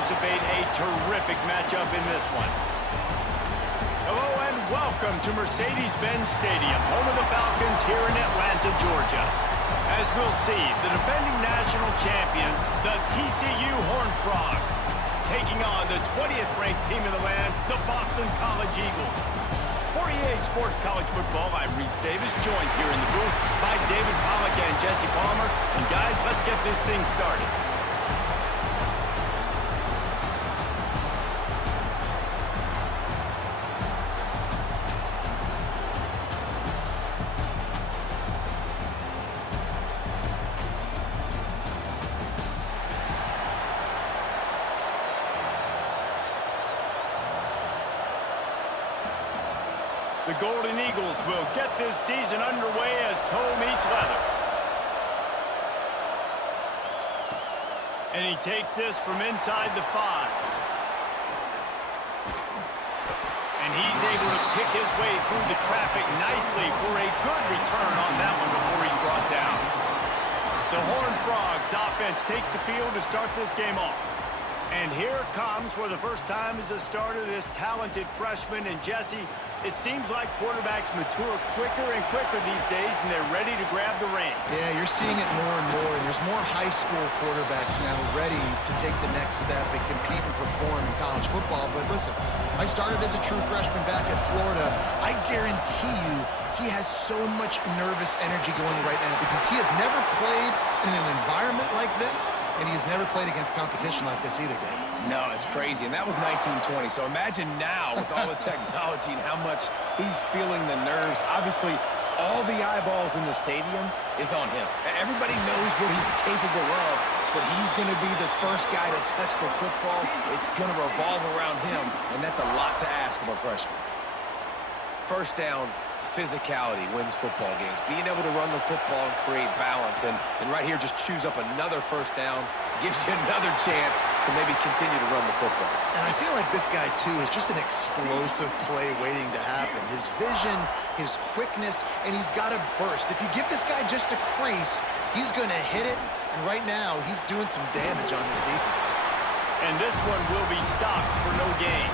anticipate a terrific matchup in this one. Hello and welcome to Mercedes-Benz Stadium, home of the Falcons here in Atlanta, Georgia. As we'll see, the defending national champions, the TCU Horned Frogs, taking on the 20th ranked team in the land, the Boston College Eagles. For EA Sports College Football, I'm Reese Davis, joined here in the booth by David Pollack and Jesse Palmer. And guys, let's get this thing started. The Golden Eagles will get this season underway as toe meets leather. And he takes this from inside the 5. And he's able to pick his way through the traffic nicely for a good return on that one before he's brought down. The Horned Frogs offense takes the field to start this game off. And here it comes for the first time as a starter, this talented freshman. And Jesse, it seems like quarterbacks mature quicker and quicker these days, and they're ready to grab the reins. Yeah, you're seeing it more and more. And there's more high school quarterbacks now ready to take the next step and compete and perform in college football. But listen, I started as a true freshman back at Florida. I guarantee you he has so much nervous energy going right now because he has never played in an environment like this, and he has never played against competition like this either, Dave. No, it's crazy, and that was 1920. So imagine now with all the technology and how much he's feeling the nerves. Obviously, all the eyeballs in the stadium is on him. Everybody knows what he's capable of, but he's going to be the first guy to touch the football. It's going to revolve around him, and that's a lot to ask of a freshman. First down, physicality wins football games. Being able to run the football and create balance, and right here just choose up another first down, gives you another chance to maybe continue to run the football. And I feel like this guy, too, is just an explosive play waiting to happen. His vision, his quickness, and he's got a burst. If you give this guy just a crease, he's going to hit it, and right now he's doing some damage on this defense. And this one will be stopped for no gain.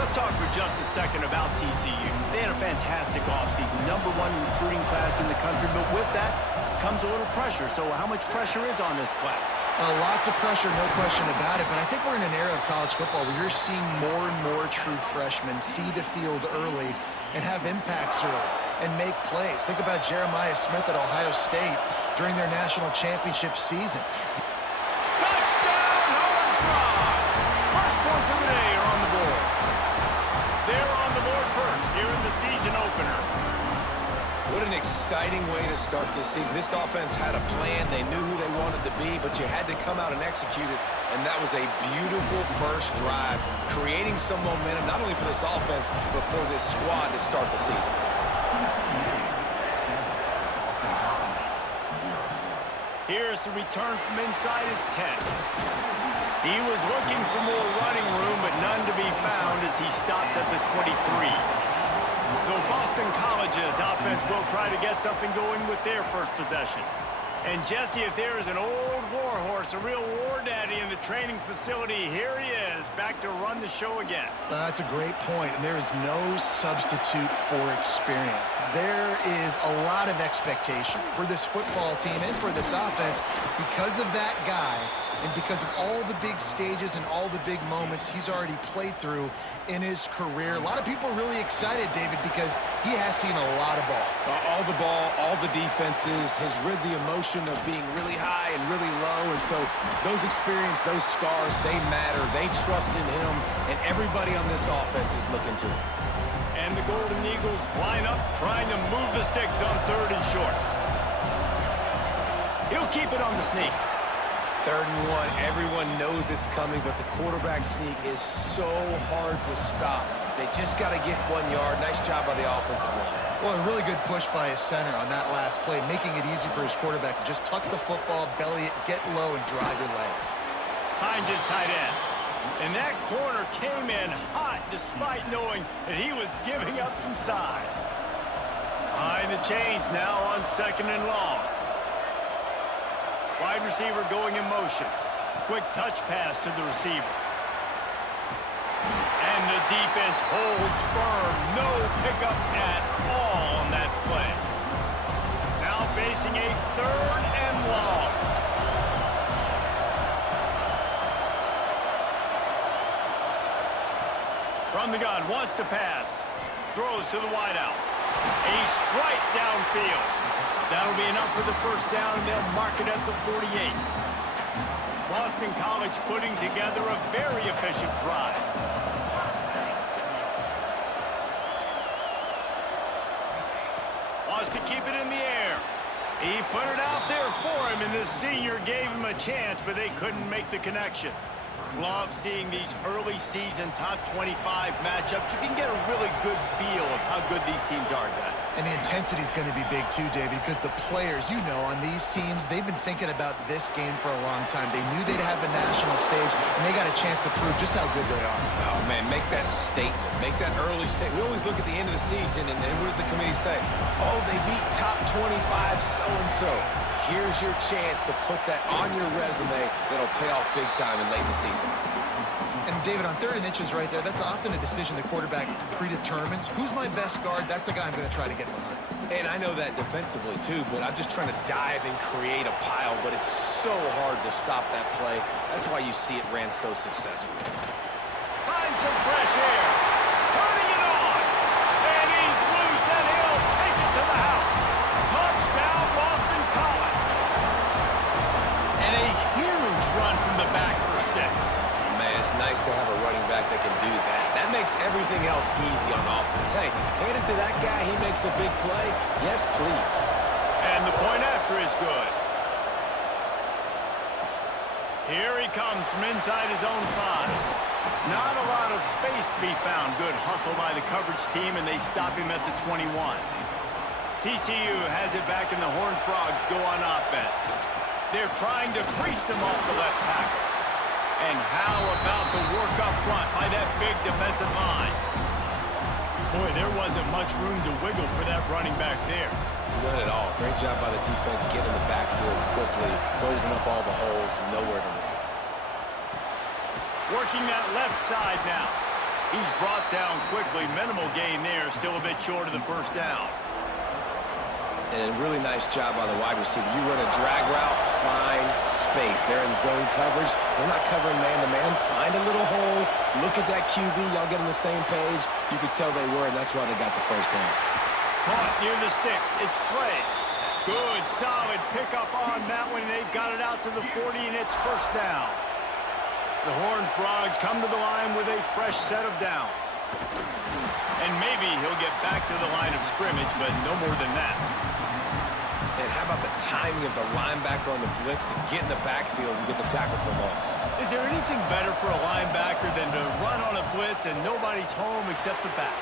Let's talk for just a second about TCU. They had a fantastic offseason, #1 recruiting class in the country, but with that comes a little pressure. So how much pressure is on this class? Lots of pressure, no question about it, but I think we're in an era of college football where you're seeing more and more true freshmen see the field early and have impacts early and make plays. Think about Jeremiah Smith at Ohio State during their national championship season. Touchdown, Horned Frogs! First points of the day are on the board. They're on the board first here in the season opener. What an exciting way to start this season. This offense had a plan. They knew who they wanted to be, but you had to come out and execute it, and that was a beautiful first drive, creating some momentum, not only for this offense, but for this squad to start the season. Here's the return from inside his 10. He was looking for more running room, but none to be found as he stopped at the 23. So Boston College's offense will try to get something going with their first possession. And Jesse, if there is an old war horse, a real war daddy in the training facility, here he is, back to run the show again. That's a great point, and there is no substitute for experience. There is a lot of expectation for this football team and for this offense because of that guy and because of all the big stages and all the big moments he's already played through in his career. A lot of people are really excited, David, because he has seen a lot of ball. All the ball, all the defenses, has rid the emotion of being really high and really low, and so those experiences, those scars, they matter. They trust in him, and everybody on this offense is looking to him. And the Golden Eagles line up, trying to move the sticks on 3rd and short. He'll keep it on the sneak. 3rd and 1, everyone knows it's coming, but the quarterback sneak is so hard to stop. They just got to get 1 yard. Nice job by the offensive line. Well, a really good push by his center on that last play, making it easy for his quarterback to just tuck the football, belly it, get low, and drive your legs. Hines is tight end. And that corner came in hot despite knowing that he was giving up some size. Behind the chains now on 2nd and long. Wide receiver going in motion. quick touch pass to the receiver. And the defense holds firm. No pickup at all on that play. Now facing a 3rd and long. From the gun, wants to pass. Throws to the wideout. A strike downfield. That'll be enough for the first down, and they'll mark it at the 48. Boston College putting together a very efficient drive. Wants to keep it in the air. He put it out there for him, and the senior gave him a chance, but they couldn't make the connection. Love seeing these early season top 25 matchups. You can get a really good feel of how good these teams are, guys. And the intensity is going to be big too, David, because the players, you know, on these teams, they've been thinking about this game for a long time. They knew they'd have a national stage, and they got a chance to prove just how good they are. Oh, man, make that statement. Make that early statement. We always look at the end of the season, and what does the committee say? Oh, they beat top 25 so-and-so. Here's your chance to put that on your resume that'll pay off big time and late in the season. And, David, on 3rd and inches right there, that's often a decision the quarterback predetermines. Who's my best guard? That's the guy I'm going to try to get behind. And I know that defensively, too, but I'm just trying to dive and create a pile, but it's so hard to stop that play. That's why you see it ran so successfully. Find some fresh air. Turning it on. And he's loose, and he'll take it to the house. Touchdown, Boston College. And a huge run from the back for 6. Man, it's nice to have a running back that can do that. That makes everything else easy on offense. Hey, hand it to that guy. He makes a big play. Yes, please. And the point after is good. Here he comes from inside his own 5. Not a lot of space to be found. Good hustle by the coverage team, and they stop him at the 21. TCU has it back, and the Horned Frogs go on offense. They're trying to crease them off the left tackle. And how about the work up front by that big defensive line? Boy, there wasn't much room to wiggle for that running back there. None at all. Great job by the defense getting in the backfield quickly, closing up all the holes, nowhere to run. Working that left side now. He's brought down quickly. Minimal gain there, still a bit short of the first down. And a really nice job by the wide receiver. You run a drag route, find space. They're in zone coverage. They're not covering man-to-man. Find a little hole. Look at that QB. Y'all get on the same page. You could tell they were, and that's why they got the first down. Caught near the sticks. It's Clay. Good, solid pickup on that one. They've got it out to the 40, and it's first down. The Horned Frogs come to the line with a fresh set of downs. And maybe he'll get back to the line of scrimmage, but no more than that. And how about the timing of the linebacker on the blitz to get in the backfield and get the tackle for loss? Is there anything better for a linebacker than to run on a blitz and nobody's home except the back?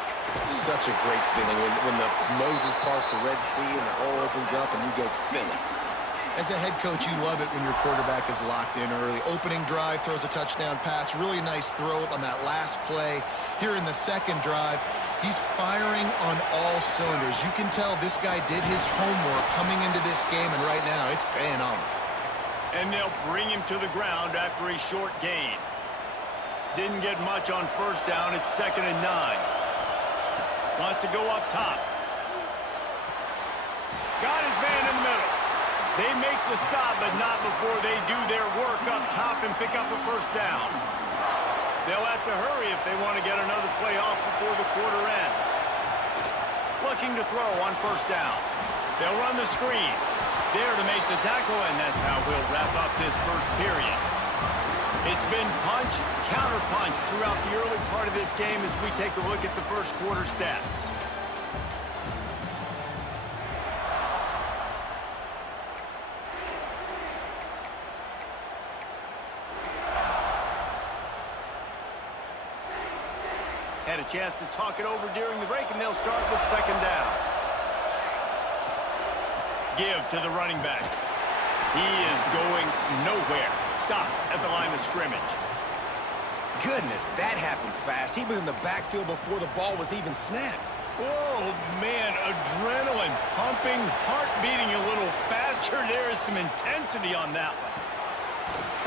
Such a great feeling when the Moses parts the Red Sea and the hole opens up and you go fill it. As a head coach, you love it when your quarterback is locked in early. Opening drive, throws a touchdown pass. Really nice throw on that last play. Here in the second drive, he's firing on all cylinders. You can tell this guy did his homework coming into this game, and right now it's paying off. And they'll bring him to the ground after a short gain. Didn't get much on first down. It's 2nd and 9. Wants to go up top. Got his man in the middle. They make the stop, but not before they do their work up top and pick up a first down. They'll have to hurry if they want to get another play off before the quarter ends. Looking to throw on first down. They'll run the screen. There to make the tackle, and that's how we'll wrap up this first period. It's been punch, counter punch throughout the early part of this game as we take a look at the first quarter stats. Had a chance to talk it over during the break, and they'll start with 2nd down. Give to the running back. He is going nowhere. Stop at the line of scrimmage. Goodness, that happened fast. He was in the backfield before the ball was even snapped. Oh, man, adrenaline pumping, heart beating a little faster. There is some intensity on that one.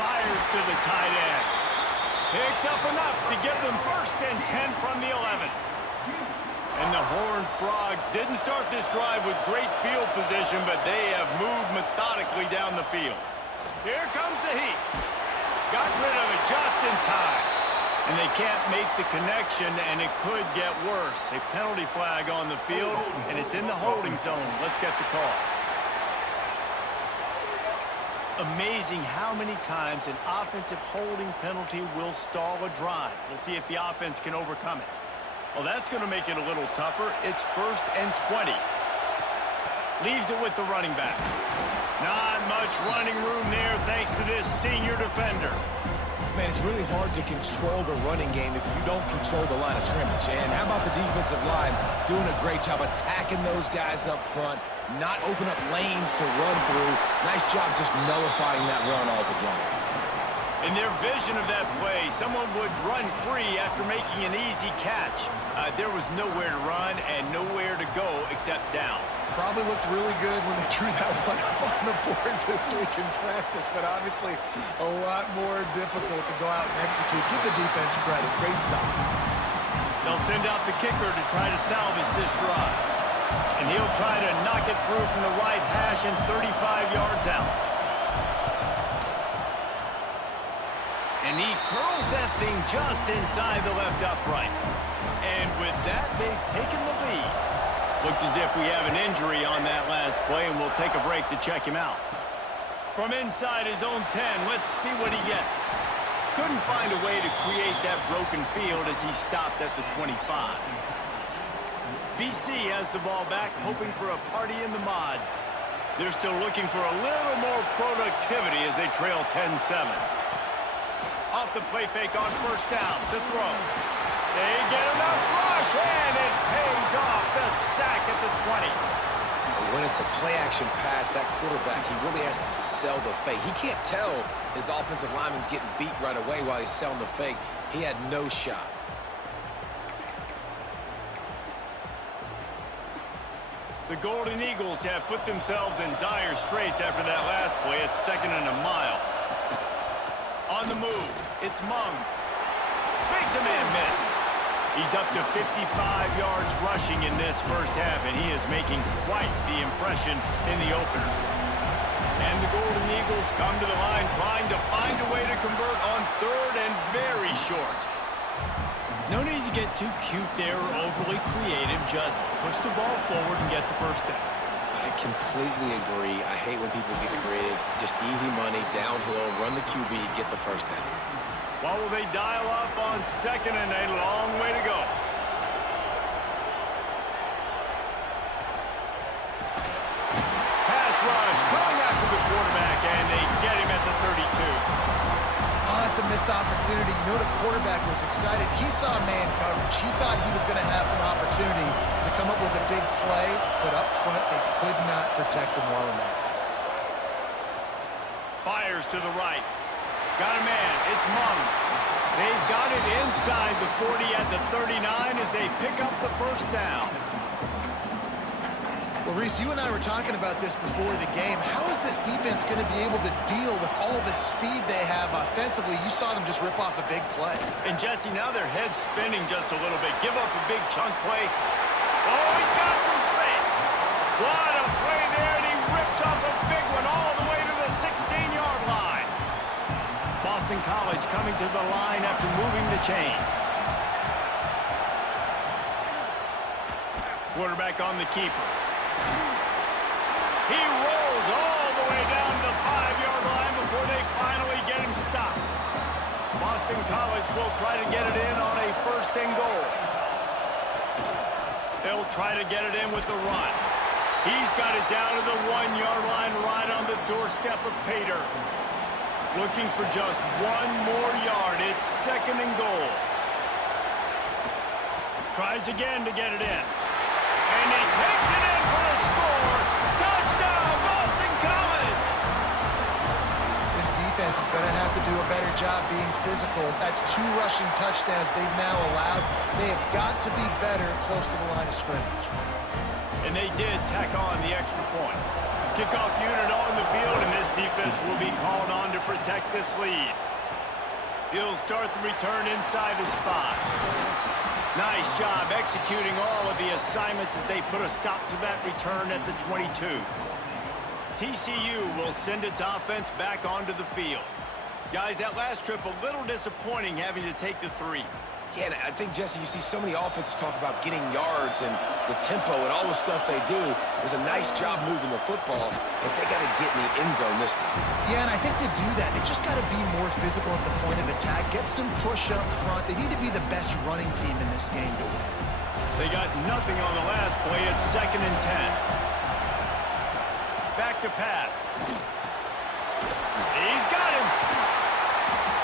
Fires to the tight end. Picks up enough to give them 1st and 10 from the 11. And the Horned Frogs didn't start this drive with great field position, but they have moved methodically down the field. Here comes the heat. Got rid of it just in time. And they can't make the connection, and it could get worse. A penalty flag on the field, and it's in the holding zone. Let's get the call. Amazing how many times an offensive holding penalty will stall a drive. We'll see if the offense can overcome it. Well, that's going to make it a little tougher. It's 1st and 20. Leaves it with the running back. Not much running room there thanks to this senior defender. Man, it's really hard to control the running game if you don't control the line of scrimmage. And how about the defensive line doing a great job attacking those guys up front, not open up lanes to run through. Nice job just nullifying that run altogether. In their vision of that play, someone would run free after making an easy catch. There was nowhere to run and nowhere to go except down. Probably looked really good when they drew that one up on the board this week in practice, but obviously a lot more difficult to go out and execute. Give the defense credit. Great stop. They'll send out the kicker to try to salvage this drive. And he'll try to knock it through from the right hash and 35 yards out. And he curls that thing just inside the left upright. And with that, they've taken the lead. Looks as if we have an injury on that last play, and we'll take a break to check him out. From inside his own 10, let's see what he gets. Couldn't find a way to create that broken field as he stopped at the 25. BC has the ball back, hoping for a party in the mods. They're still looking for a little more productivity as they trail 10-7. Off the play fake on 1st down to throw. They get enough rush, and it pays off the sack at the 20. When it's a play-action pass, that quarterback, he really has to sell the fake. He can't tell his offensive lineman's getting beat right away while he's selling the fake. He had no shot. The Golden Eagles have put themselves in dire straits after that last play. It's 2nd and a mile. On the move, it's Mung. Makes a man miss. He's up to 55 yards rushing in this 1st half, and he is making quite the impression in the opener. And the Golden Eagles come to the line trying to find a way to convert on 3rd and very short. No need to get too cute there or overly creative. Just push the ball forward and get the 1st down. I completely agree. I hate when people get creative. Just easy money, downhill, run the QB, get the 1st down. What will they dial up on 2nd and a long way to go? Pass rush coming after the quarterback, and they get him at the 32. Oh, it's a missed opportunity. You know the quarterback was excited. He saw man coverage. He thought he was going to have an opportunity to come up with a big play, but up front they could not protect him well enough. Fires to the right. Got a man. It's Mung. They've got it inside the 40 at the 39 as they pick up the 1st down. Well, Reese, you and I were talking about this before the game. How is this defense going to be able to deal with all the speed they have offensively? You saw them just rip off a big play. And, Jesse, now their head's spinning just a little bit. Give up a big chunk play. Oh, he's got some space. What a play there, and he rips off a big one all the way to the 16-yard line. Boston College coming to the line after moving the chains. Quarterback on the keeper. He rolls all the way down to the 5-yard line before they finally get him stopped. Boston College will try to get it in on a 1st and goal. They'll try to get it in with the run. He's got it down to the 1-yard line right on the doorstep of Pater. Looking for just 1 more yard. It's 2nd and goal. Tries again to get it in. And he takes it in for a score. Touchdown, Boston College! This defense is going to have to do a better job being physical. That's 2 rushing touchdowns they've now allowed. They have got to be better close to the line of scrimmage. And they did tack on the extra point. Kickoff unit on the field, and this defense will be called on to protect this lead. He'll start the return inside his 5. Nice job executing all of the assignments as they put a stop to that return at the 22. TCU will send its offense back onto the field. Guys, that last trip a little disappointing having to take the 3. Yeah, and I think, Jesse, you see so many offenses talk about getting yards and the tempo and all the stuff they do. It was a nice job moving the football, but they got to get in the end zone this time. Yeah, and I think to do that, they just got to be more physical at the point of attack, get some push up front. They need to be the best running team in this game to win. They got nothing on the last play. It's 2nd and 10. Back to pass. He's got him.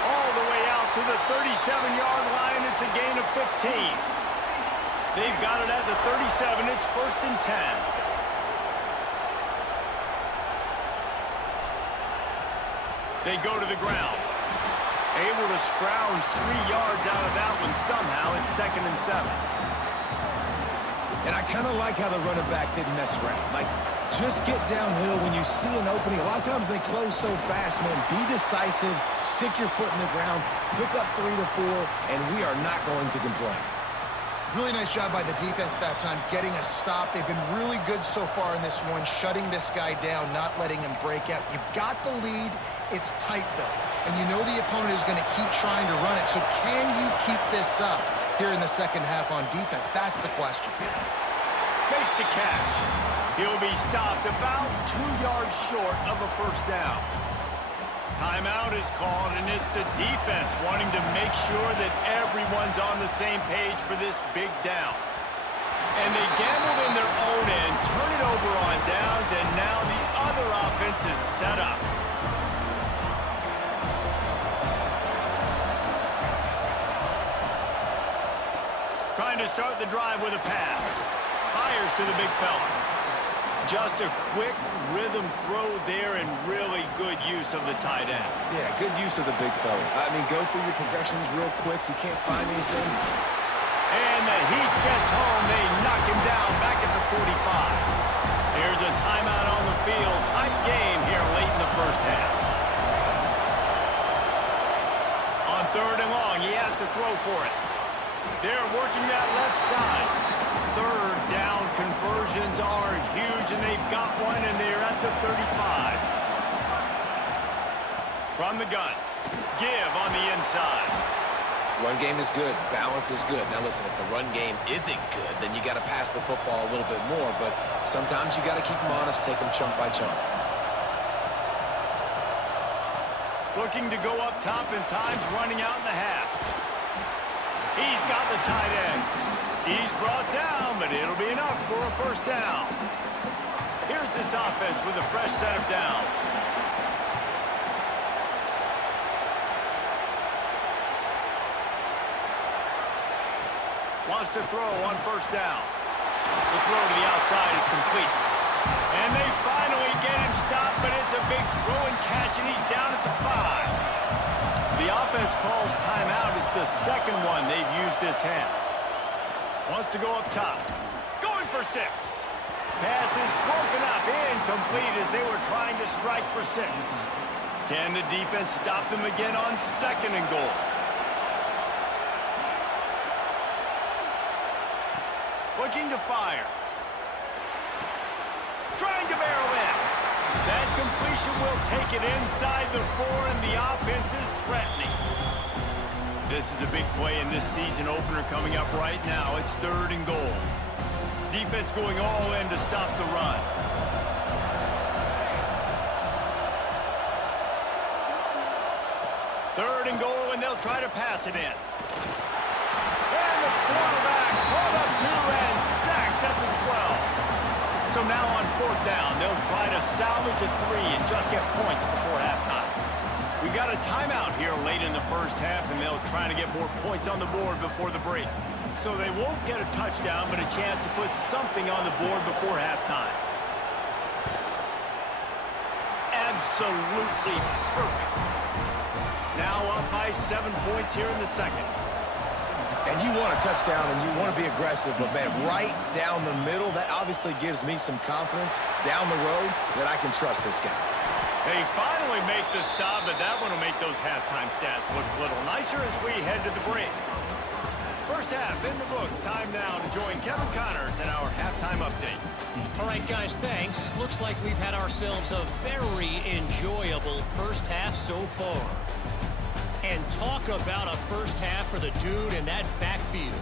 All the way out to the 37-yard line. It's a gain of 15. They've got it at the 37. It's 1st and 10. They go to the ground. Able to scrounge 3 yards out of that one somehow. It's 2nd and 7. And I kind of like how the running back didn't mess around. Like, just get downhill when you see an opening. A lot of times they close so fast, man. Be decisive, stick your foot in the ground, pick up 3 to 4, and we are not going to complain. Really nice job by the defense that time, getting a stop. They've been really good so far in this one, shutting this guy down, not letting him break out. You've got the lead. It's tight, though. And you know the opponent is going to keep trying to run it. So can you keep this up here in the second half on defense? That's the question. Makes the catch. He'll be stopped about 2 yards short of a 1st down. Timeout is called, and it's the defense wanting to make sure that everyone's on the same page for this big down. And they gambled in their own end, turn it over on downs, and now the other offense is set up. Trying to start the drive with a pass. Fires to the big fella. Just a quick rhythm throw there and really good use of the tight end. Yeah, good use of the big fella. I mean, go through your progressions real quick. You can't find anything. And the heat gets home. They knock him down back at the 45. Here's a timeout on the field. Tight game here late in the 1st half. On 3rd and long, he has to throw for it. They're working that left side. 3rd down conversions are huge, and they've got one, and they're at the 35. From the gun, give on the inside. Run game is good. Balance is good. Now, listen, if the run game isn't good, then you got to pass the football a little bit more, but sometimes you got to keep them honest, take them chunk by chunk. Looking to go up top, and time's running out in the half. He's got the tight end. He's brought down, but it'll be enough for a 1st down. Here's this offense with a fresh set of downs. Wants to throw on 1st down. The throw to the outside is complete. And they finally get him stopped, but it's a big throw and catch, and he's down at the 5. The offense calls timeout. It's the 2nd one they've used this half. Wants to go up top. Going for 6. Pass is broken up. Incomplete as they were trying to strike for 6. Can the defense stop them again on 2nd and goal? Looking to fire. Trying to barrel in. That completion will take it inside the 4, and the offense is threatening. This is a big play in this season opener coming up right now. It's 3rd and goal. Defense going all in to stop the run. Third and goal, and they'll try to pass it in. And the quarterback pulled up 2 and sacked at the 12. So now on 4th down, they'll try to salvage a 3 and just get points before halftime. We got a timeout here late in the 1st half, and they'll try to get more points on the board before the break. So they won't get a touchdown, but a chance to put something on the board before halftime. Absolutely perfect. Now up by 7 points here in the 2nd. And you want a touchdown and you want to be aggressive, but, man, right down the middle, that obviously gives me some confidence down the road that I can trust this guy. They finally make the stop, but that one will make those halftime stats look a little nicer as we head to the break. First half in the books. Time now to join Kevin Connors in our halftime update. All right, guys, thanks. Looks like we've had ourselves a very enjoyable first half so far. And talk about a first half for the dude in that backfield.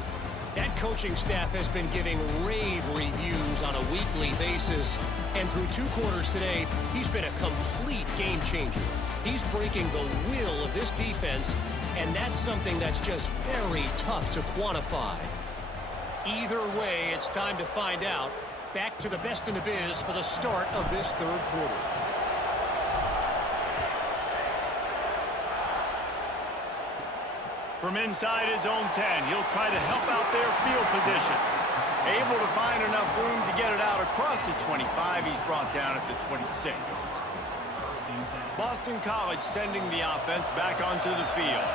That coaching staff has been giving rave reviews on a weekly basis. And through 2 quarters today, he's been a complete game changer. He's breaking the will of this defense, and that's something that's just very tough to quantify. Either way, it's time to find out. Back to the best in the biz for the start of this 3rd quarter. From inside his own 10, he'll try to help out their field position. Able to find enough room to get it out across the 25. He's brought down at the 26. Boston College sending the offense back onto the field.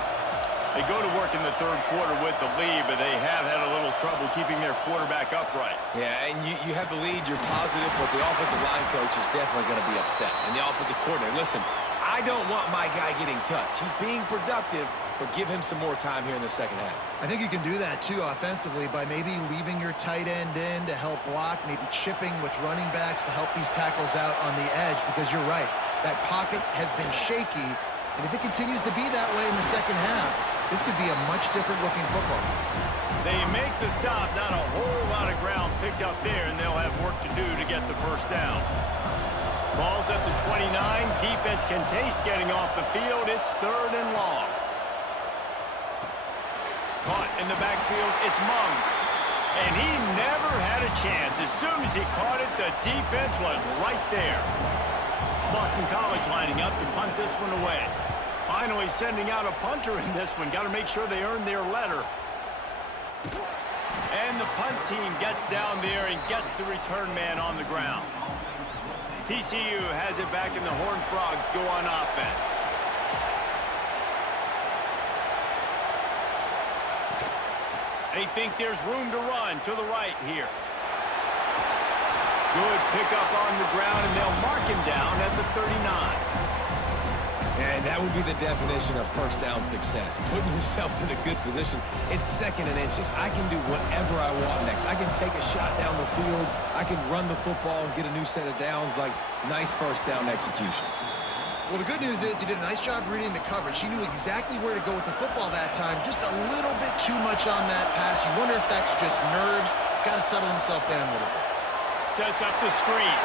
They go to work in the 3rd quarter with the lead, but they have had a little trouble keeping their quarterback upright. Yeah, and you have the lead, you're positive, but the offensive line coach is definitely going to be upset. And the offensive coordinator, listen, I don't want my guy getting touched. He's being productive, but give him some more time here in the second half. I think you can do that, too, offensively, by maybe leaving your tight end in to help block, maybe chipping with running backs to help these tackles out on the edge, because you're right. That pocket has been shaky, and if it continues to be that way in the second half, this could be a much different-looking football. They make the stop, not a whole lot of ground picked up there, and they'll have work to do to get the first down. Ball's at the 29. Defense can taste getting off the field. It's 3rd and long. Caught in the backfield, it's Mung. And he never had a chance. As soon as he caught it, the defense was right there. Boston College lining up to punt this one away. Finally sending out a punter in this one. Got to make sure they earn their letter. And the punt team gets down there and gets the return man on the ground. TCU has it back, and the Horned Frogs go on offense. They think there's room to run to the right here. Good pickup on the ground, and they'll mark him down at the 39. And that would be the definition of first down success. Putting yourself in a good position. It's 2nd and inches. I can do whatever I want next. I can take a shot down the field. I can run the football and get a new set of downs. Like, nice first down execution. Well, the good news is he did a nice job reading the coverage. He knew exactly where to go with the football that time. Just a little bit too much on that pass. You wonder if that's just nerves. He's got to settle himself down a little bit. Sets up the screen.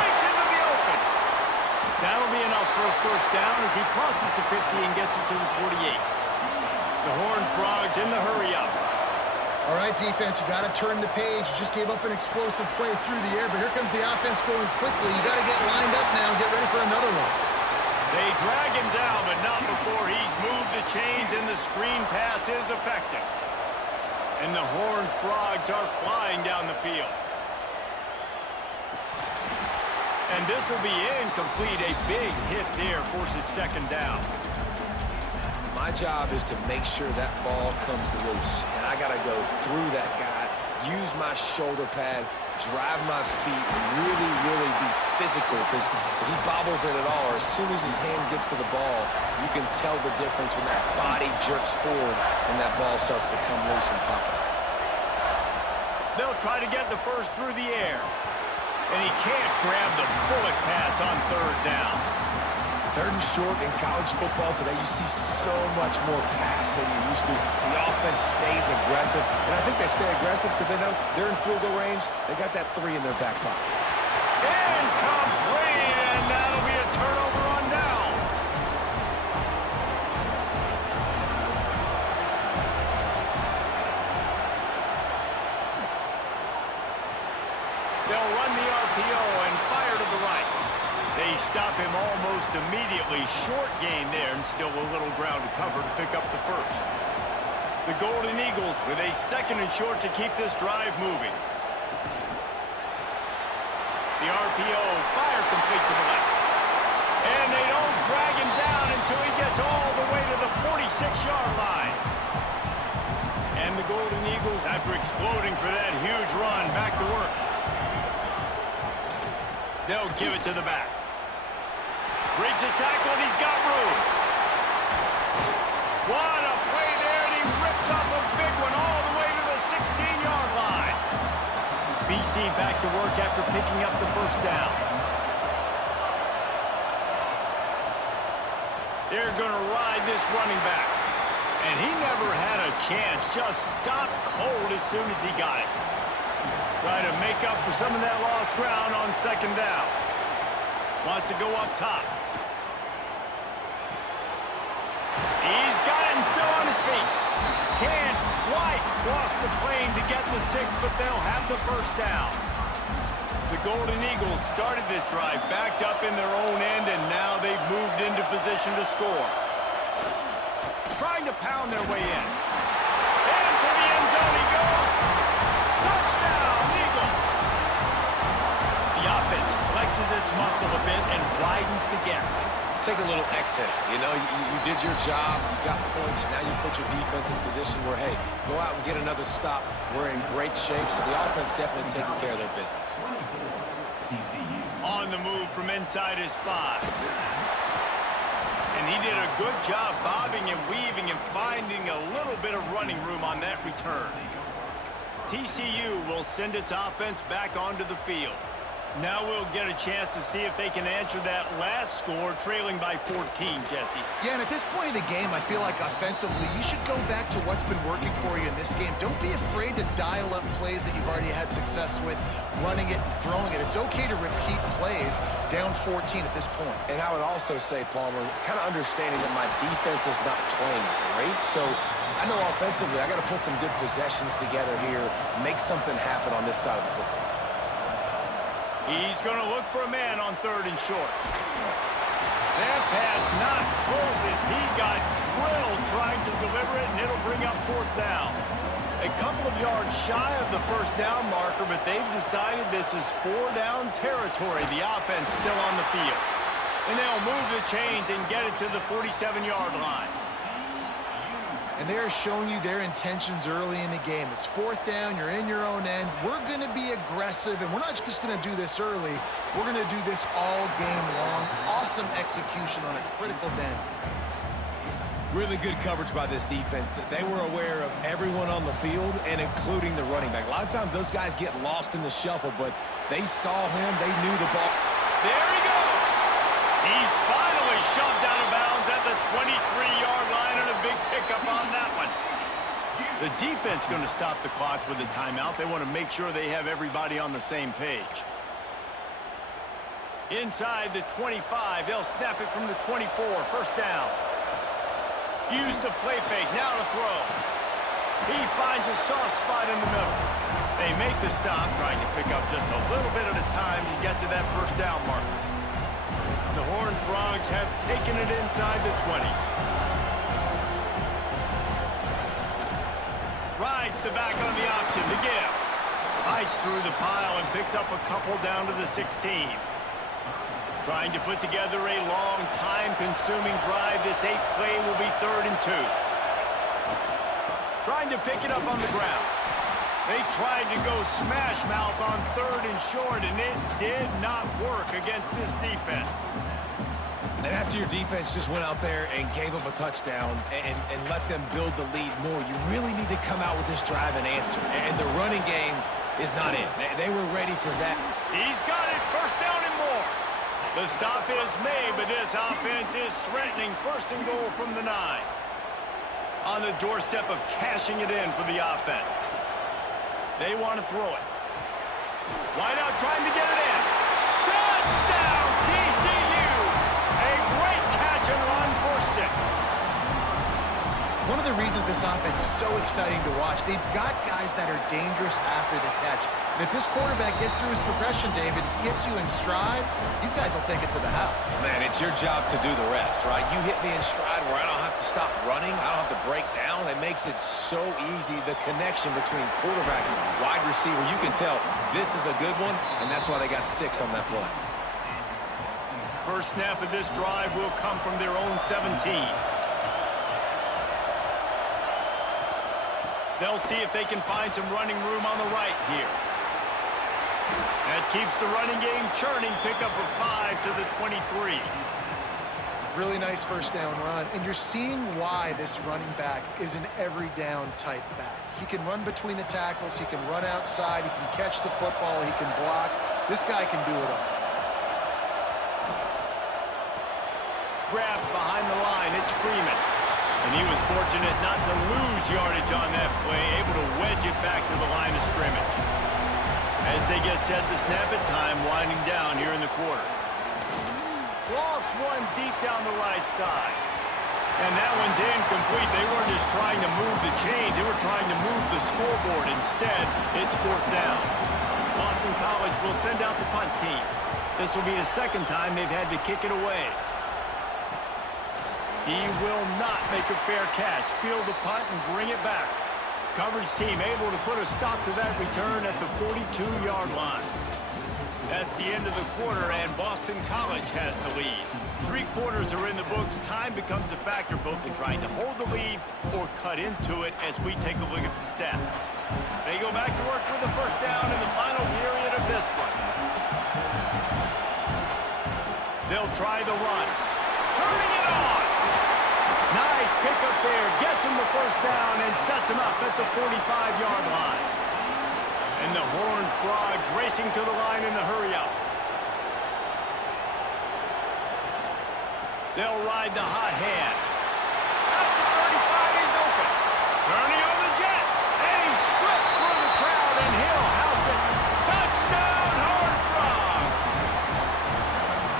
Breaks into the open. That'll be enough for a first down as he crosses the 50 and gets it to the 48. The Horned Frogs in the hurry-up. All right, defense, you got to turn the page. You just gave up an explosive play through the air, but here comes the offense going quickly. You got to get lined up now and get ready for another one. They drag him down, but not before he's moved the chains, and the screen pass is effective. And the Horned Frogs are flying down the field. And this will be incomplete. A big hit there forces 2nd down. My job is to make sure that ball comes loose. And I got to go through that guy, use my shoulder pad, drive my feet, and really, really be physical. Because if he bobbles it at all, or as soon as his hand gets to the ball, you can tell the difference when that body jerks forward and that ball starts to come loose and pop out. They'll try to get the first through the air. And he can't grab the bullet pass on 3rd down. 3rd and short in college football today, you see so much more pass than you used to. The offense stays aggressive, and I think they stay aggressive because they know they're in field goal range. They got that 3 in their back pocket. Incomplete, and that'll be a turnover on downs. They'll run the RPO and fire to the right. They stop him almost immediately. Short gain there, and still a little ground to cover to pick up the first. The Golden Eagles with a 2nd and short to keep this drive moving. The RPO, fire complete to the left. And they don't drag him down until he gets all the way to the 46-yard line. And the the Golden Eagles after exploding for that huge run. Back to work. They'll give it to the back. Breaks a tackle, and he's got room. What a play there, and he rips off a big one all the way to the 16-yard line. BC back to work after picking up the first down. They're going to ride this running back. And he never had a chance. Just stopped cold as soon as he got it. Try to make up for some of that lost ground on second down. Wants to go up top. He's got it and still on his feet. Can't quite cross the plane to get the 6, but they'll have the first down. The Golden Eagles started this drive backed up in their own end, and now they've moved into position to score. Trying to pound their way in. Into the end zone he goes. Touchdown, Eagles! The offense flexes its muscle a bit and widens the gap. Take a little exhale. You know, you did your job. You got points. Now you put your defense in position where, hey, go out and get another stop. We're in great shape, so the offense definitely taking care of their business. On the move from inside his 5. And he did a good job bobbing and weaving and finding a little bit of running room on that return. TCU will send its offense back onto the field. Now we'll get a chance to see if they can answer that last score, trailing by 14, Jesse. Yeah, and at this point in the game, I feel like offensively, you should go back to what's been working for you in this game. Don't be afraid to dial up plays that you've already had success with, running it and throwing it. It's okay to repeat plays down 14 at this point. And I would also say, Palmer, kind of understanding that my defense is not playing great, so I know offensively I got to put some good possessions together here, make something happen on this side of the football. He's going to look for a man on 3rd and short. That pass not closes. He got drilled trying to deliver it, and it'll bring up 4th down. A couple of yards shy of the first down marker, but they've decided this is 4-down territory. The offense still on the field. And they'll move the chains and get it to the 47-yard line. And they are showing you their intentions early in the game. It's 4th down, you're in your own end. We're going to be aggressive, and we're not just going to do this early. We're going to do this all game long. Awesome execution on a critical down. Really good coverage by this defense. That they were aware of everyone on the field, and including the running back. A lot of times those guys get lost in the shuffle, but they saw him. They knew the ball. There he goes. He's finally shoved out of bounds at the 23-yard line, and a big pickup on that one. The defense going to stop the clock with a timeout. They want to make sure they have everybody on the same page. Inside the 25, they'll snap it from the 24. First down. Use the play fake. Now to throw. He finds a soft spot in the middle. They make the stop, trying to pick up just a little bit at a time to get to that first down marker. The Horned Frogs have taken it inside the 20. Rides the back on the option, the give. Fights through the pile and picks up a couple down to the 16. Trying to put together a long, time-consuming drive. This 8th play will be 3rd and 2. Trying to pick it up on the ground. They tried to go smash mouth on 3rd and short, and it did not work against this defense. And after your defense just went out there and gave up a touchdown and let them build the lead more, you really need to come out with this drive and answer. And the running game is not in. They were ready for that. He's got it. First down and more. The stop is made, but this offense is threatening 1st and goal from the 9. On the doorstep of cashing it in for the offense. They want to throw it. Wide out trying to get it in. Touchdown, TCU! A great catch and run for 6. One of the reasons this offense is so exciting to watch, they've got guys that are dangerous after the catch. And if this quarterback gets through his progression, David, hits you in stride, these guys will take it to the house. Man, it's your job to do the rest, right? You hit me in stride where I don't have to stop running. I don't have to break down. It makes it so easy. The connection between quarterback and wide receiver, you can tell this is a good one, and that's why they got 6 on that play. First snap of this drive will come from their own 17. They'll see if they can find some running room on the right here. That keeps the running game churning. Pickup of 5 to the 23. Really nice first down run, and you're seeing why this running back is an every down type back. He can run between the tackles, he can run outside, he can catch the football, he can block. This guy can do it all. Grabbed behind the line, it's Freeman. And he was fortunate not to lose yardage on that play, able to wedge it back to the line of scrimmage. As they get set to snap it, time winding down here in the quarter. Lost one deep down the right side. And that one's incomplete. They weren't just trying to move the chains. They were trying to move the scoreboard. Instead, it's 4th down. Boston College will send out the punt team. This will be the second time they've had to kick it away. He will not make a fair catch. Field the punt and bring it back. Coverage team able to put a stop to that return at the 42-yard line. That's the end of the quarter, and Boston College has the lead. 3 quarters are in the books. Time becomes a factor both in trying to hold the lead or cut into it as we take a look at the stats. They go back to work with the first down in the final period of this one. They'll try the run. Turning it on! Nice pickup there. Gets him the first down and sets him up at the 45-yard line. And the Horned Frogs racing to the line in the hurry-up. They'll ride the hot hand. At the 35, he's open. Turning on the jet. And he slipped through the crowd, and he'll house it. Touchdown, Horned Frogs!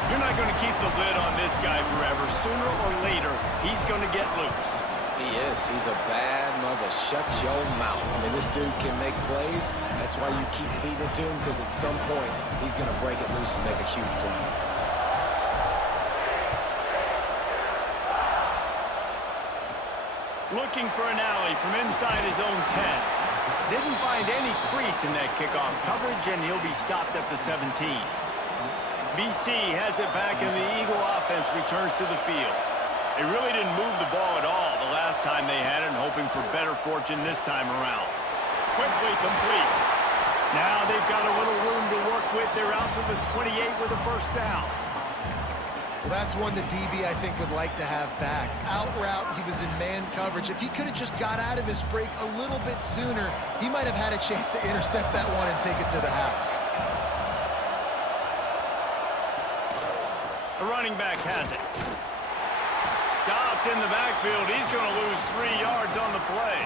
You're not going to keep the lid on this guy forever. Sooner or later, he's going to get loose. He is. He's a bad mother. Shut your mouth. I mean, this dude can make plays. That's why you keep feeding it to him, because at some point, he's going to break it loose and make a huge play. Looking for an alley from inside his own 10. Didn't find any crease in that kickoff coverage, and he'll be stopped at the 17. BC has it back, and the Eagle offense returns to the field. They really didn't move the ball at all the last time they had it, and hoping for better fortune this time around. Quickly complete. Now they've got a little room to work with. They're out to the 28 with a first down. Well, that's one the DB, I think, would like to have back. Out route, he was in man coverage. If he could have just got out of his break a little bit sooner, he might have had a chance to intercept that one and take it to the house. The running back has it. Stopped in the backfield. He's going to lose 3 yards on the play.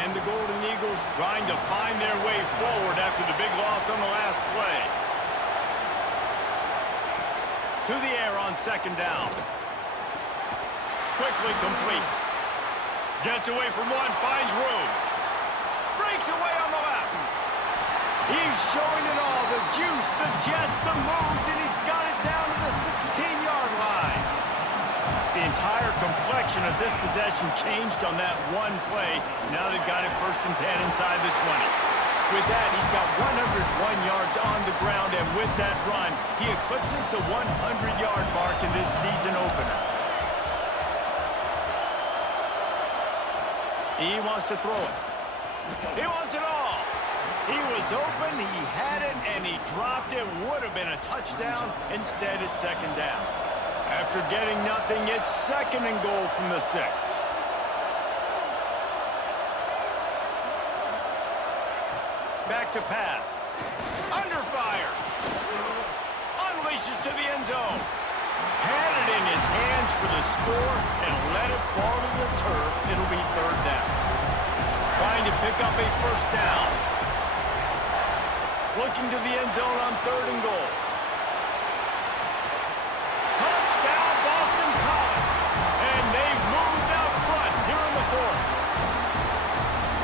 And the Golden Eagles trying to find their way forward after the big loss on the last play. To the air on second down. Quickly complete. Gets away from one, finds room. Breaks away on the left. He's showing it all. The juice, the jets, the moves, and he's got it down to the 16-yard line. The entire complexion of this possession changed on that one play. Now they've got it 1st and 10 inside the 20. With that, he's got 101 yards on the ground, and with that run, he eclipses the 100-yard mark in this season opener. He wants to throw it. He wants it all. He was open, he had it, and he dropped it. Would have been a touchdown. Instead, it's second down. After getting nothing, it's 2nd and goal from the 6. Back to pass. Under fire. Unleashes to the end zone. Had it in his hands for the score and let it fall to the turf. It'll be 3rd down. Trying to pick up a first down. Looking to the end zone on 3rd and goal. Touchdown, Boston College. And they've moved out front here in the 4th.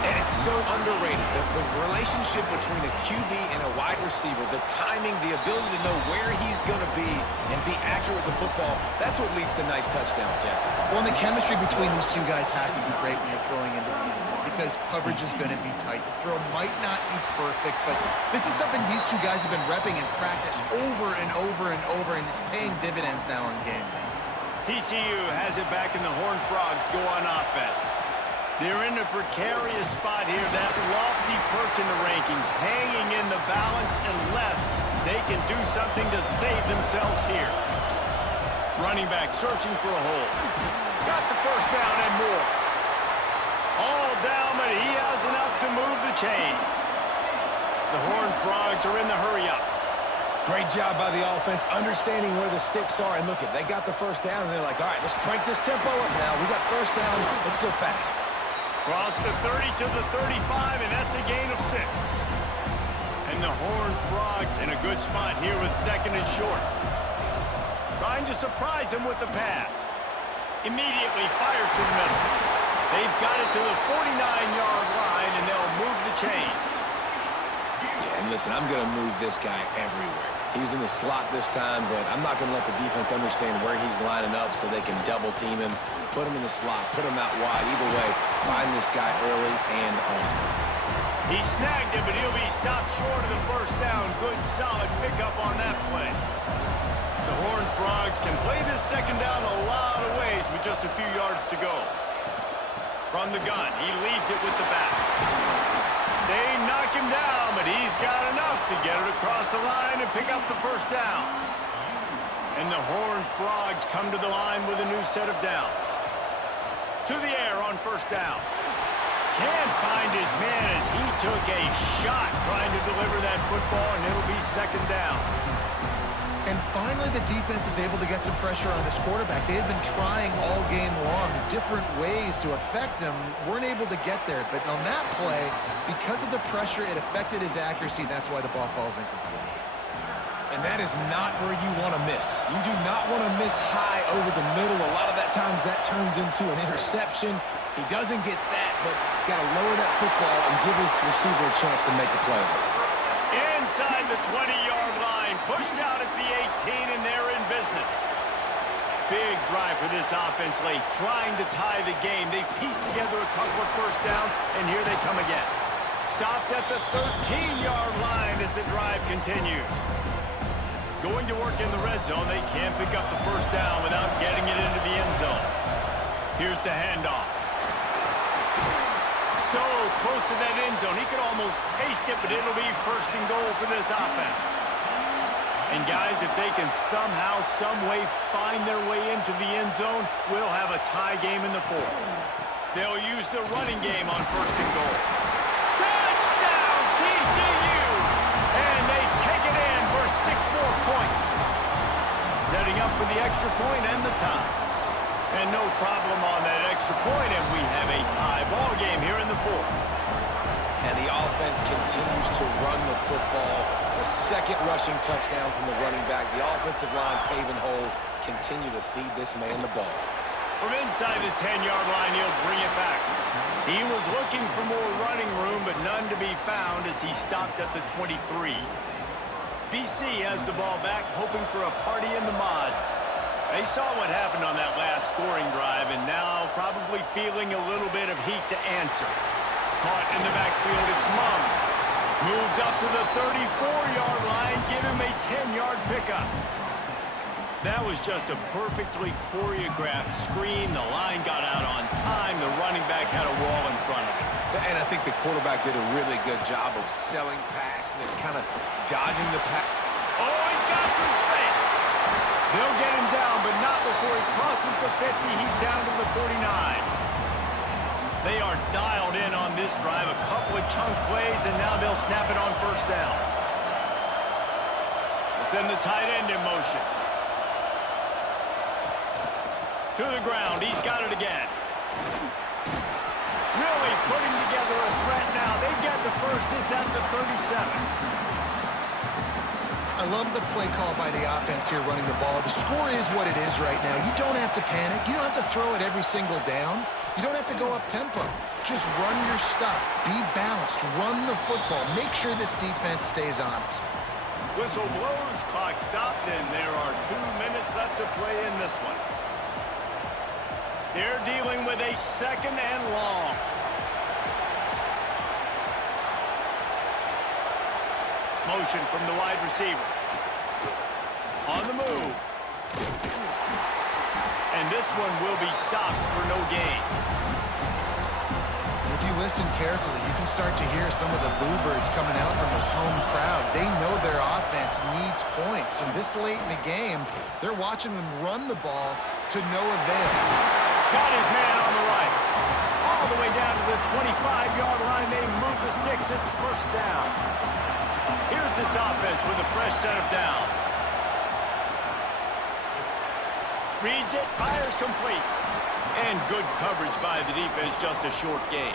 And it's so underrated. The relationship between a QB and a wide receiver, the timing, the ability to know where he's going to be and be accurate with the football, that's what leads to nice touchdowns, Jesse. Well, and the chemistry between these two guys has to be great when you're throwing into the end zone because coverage is going to be tight. The throw might not be perfect, but this is something these two guys have been repping in practice over and over and over, and it's paying dividends now in game day. TCU has it back, and the Horned Frogs go on offense. They're in a precarious spot here, that lofty perch in the rankings, hanging in the balance unless they can do something to save themselves here. Running back searching for a hole. Got the first down and more. All down, but he has enough to move the chains. The Horned Frogs are in the hurry-up. Great job by the offense, understanding where the sticks are. And look, they got the first down, and they're like, all right, let's crank this tempo up now. We got first down. Let's go fast. Cross the 30 to the 35, and that's a gain of 6. And the Horned Frogs in a good spot here with second and short. Trying to surprise him with the pass. Immediately fires to the middle. They've got it to the 49-yard line, and they'll move the chains. Yeah, and listen, I'm going to move this guy everywhere. He was in the slot this time, but I'm not going to let the defense understand where he's lining up so they can double-team him, put him in the slot, put him out wide. Either way, find this guy early and often. He snagged him, but he'll be stopped short of the first down. Good, solid pickup on that play. The Horned Frogs can play this second down a lot of ways with just a few yards to go. From the gun, he leaves it with the back. They knock him down, but he's got enough to get it across the line and pick up the first down. And the Horned Frogs come to the line with a new set of downs. To the air on first down. Can't find his man as he took a shot trying to deliver that football, and it'll be second down. And finally, the defense is able to get some pressure on this quarterback. They had been trying all game long, different ways to affect him. Weren't able to get there. But on that play, because of the pressure, it affected his accuracy. That's why the ball falls incomplete. And that is not where you want to miss. You do not want to miss high over the middle. A lot of that times that turns into an interception. He doesn't get that, but he's got to lower that football and give his receiver a chance to make a play. Inside the 20-yard line, pushed out at the 18, and they're in business. Big drive for this offense late, trying to tie the game. They've pieced together a couple of first downs, and here they come again. Stopped at the 13-yard line as the drive continues. Going to work in the red zone, they can't pick up the first down without getting it into the end zone. Here's the handoff. So close to that end zone. He could almost taste it, but it'll be first and goal for this offense. And guys, if they can somehow, some way find their way into the end zone, we'll have a tie game in the fourth. They'll use the running game on first and goal. Touchdown, TCU! And they take it in for 6 more points. Setting up for the extra point and the tie. And no problem on that extra point, and we have a tie ball game here in the fourth. And the offense continues to run the football. The second rushing touchdown from the running back. The offensive line paving holes. Continue to feed this man the ball. From inside the 10-yard line, he'll bring it back. He was looking for more running room, but none to be found as he stopped at the 23. BC has the ball back, hoping for a party in the mods. They saw what happened on that last scoring drive, and now probably feeling a little bit of heat to answer. Caught in the backfield, it's Mung. Moves up to the 34-yard line, give him a 10-yard pickup. That was just a perfectly choreographed screen. The line got out on time. The running back had a wall in front of him. And I think the quarterback did a really good job of selling pass and then kind of dodging the pass. Oh, he's got some space. They'll get him down, but not before he crosses the 50. He's down to the 49. They are dialed in on this drive. A couple of chunk plays, and now they'll snap it on first down. They'll send the tight end in motion. To the ground. He's got it again. Really putting together a threat now. They get the first. It's at the 37. I love the play call by the offense here running the ball. The score is what it is right now. You don't have to panic. You don't have to throw it every single down. You don't have to go up tempo. Just run your stuff. Be balanced. Run the football. Make sure this defense stays honest. Whistle blows, clock stops, and there are 2 minutes left to play in this one. They're dealing with a second and long. Motion from the wide receiver. On the move. And this one will be stopped for no gain. listen carefully, you can start to hear some of the boo birds coming out from this home crowd. They know their offense needs points, and this late in the game, they're watching them run the ball to no avail. Got his man on the right. All the way down to the 25-yard line. They move the sticks. It's first down. Here's this offense with a fresh set of downs. Reads it, fires complete. And good coverage by the defense, just a short gain.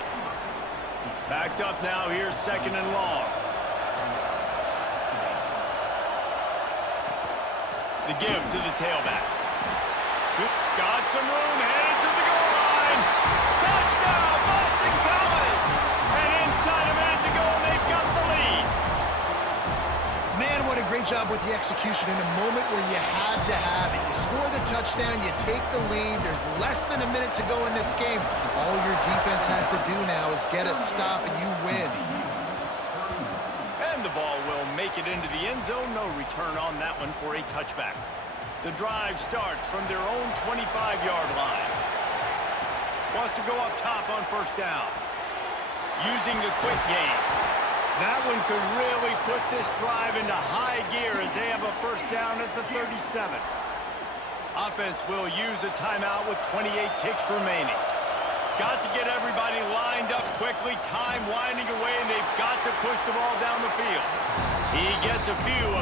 Backed up now, here's second and long. The give to the tailback. Got some room, headed to the goal line. Touchdown, Boston College! And inside a minute to go, they've got the lead. Man, what a great job with the execution in a moment where you had to have it. You score the touchdown, you take the lead. There's less than a minute to go in this game. All your defense has to do now is get a stop, and you win. And the ball will make it into the end zone. No return on that one for a touchback. The drive starts from their own 25-yard line. Wants to go up top on first down. Using the quick game. That one could really put this drive into high gear as they have a first down at the 37. Offense will use a timeout with 28 ticks remaining. Got to get everybody lined up quickly, time winding away, and they've got to push the ball down the field. He gets a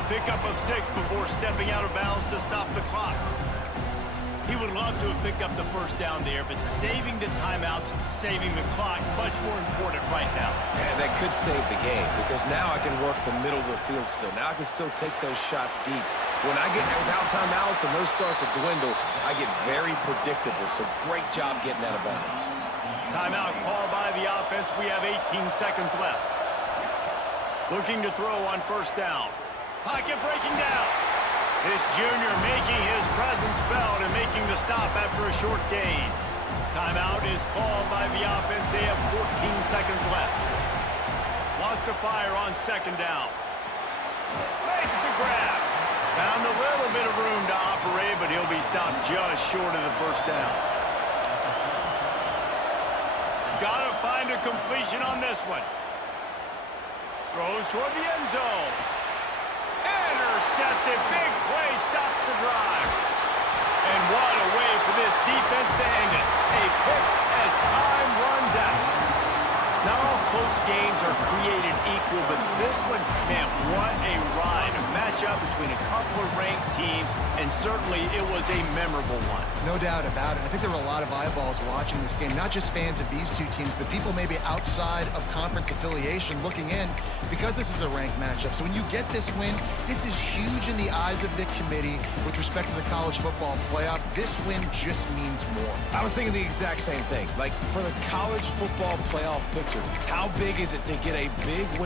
pickup of 6 before stepping out of bounds to stop the clock. He would love to have picked up the first down there, but saving the timeouts, saving the clock, much more important right now. And that could save the game, because now I can work the middle of the field still. Now I can still take those shots deep. When I get without timeouts and those start to dwindle, I get very predictable. So great job getting out of bounds. Timeout called by the offense. We have 18 seconds left. Looking to throw on first down. Pocket breaking down. This junior making his presence felt and making the stop after a short gain. Timeout is called by the offense. They have 14 seconds left. Wants to fire on second down. Makes the grab. Found a little bit of room to operate, but he'll be stopped just short of the first down. Gotta find a completion on this one. Throws toward the end zone. Intercepted. Big play stops the drive. And what a way for this defense to end it. A pick as time runs out. Not all close games are created equal, but this one, man, what a ride. A matchup between a couple of ranked teams, and certainly it was a memorable one. No doubt about it. I think there were a lot of eyeballs watching this game, not just fans of these two teams, but people maybe outside of conference affiliation looking in, because this is a ranked matchup. So when you get this win, this is huge in the eyes of the committee with respect to the college football playoff. This win just means more. I was thinking the exact same thing. Like, for the college football playoff picture, how big is it to get a big win?